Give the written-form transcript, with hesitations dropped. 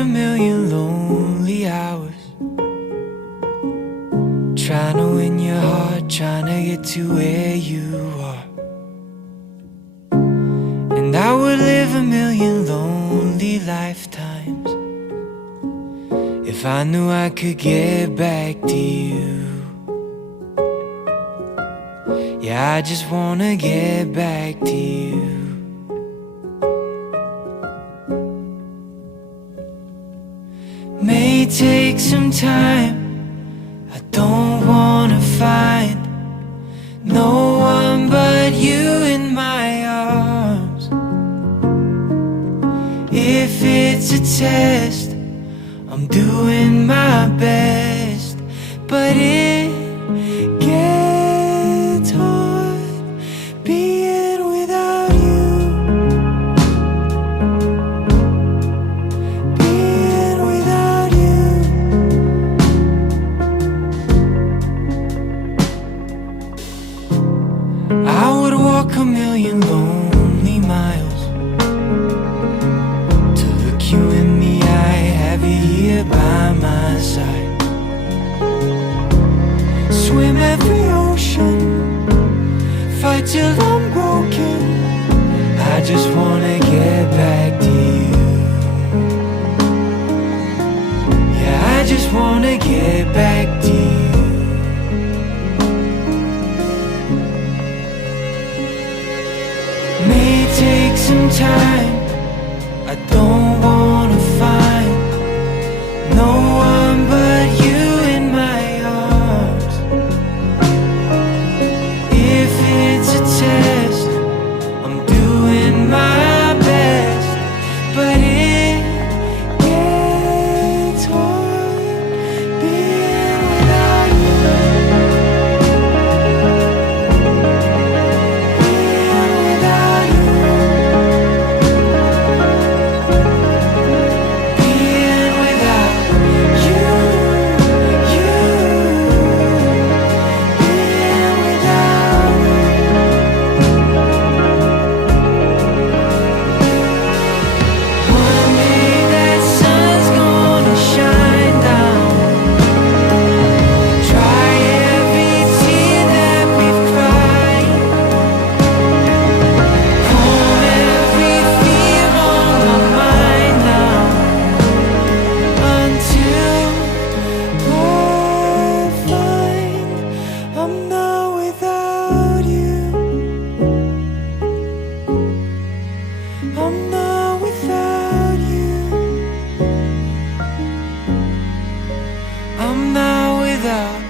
a million lonely hours, trying to win your heart, trying to get to where you are. And I would live a million lonely lifetimes if I knew I could get back to you. Yeah, I just wanna get back to you. May take some time, I don't wanna find no one but you in my arms. If it's a test, I'm doing my best, but it gets hard being without you. Being without you. I would walk a million lonely miles to look you in the eye, have you here by my side. Swim every ocean, fight till I'm broken. I just wanna get back to you. Yeah, I just wanna get back to you. May take some time, I don't wanna find no one but you in my arms. If it's a test, I'm doing my best, but it gets hard being without you. Being without you. Being without you. Being without you. One day that sun's gonna shine down, dry every tear that we've cried, calm every fear on my mind now, until I find I'm not without you. I'm not without you. I'm not without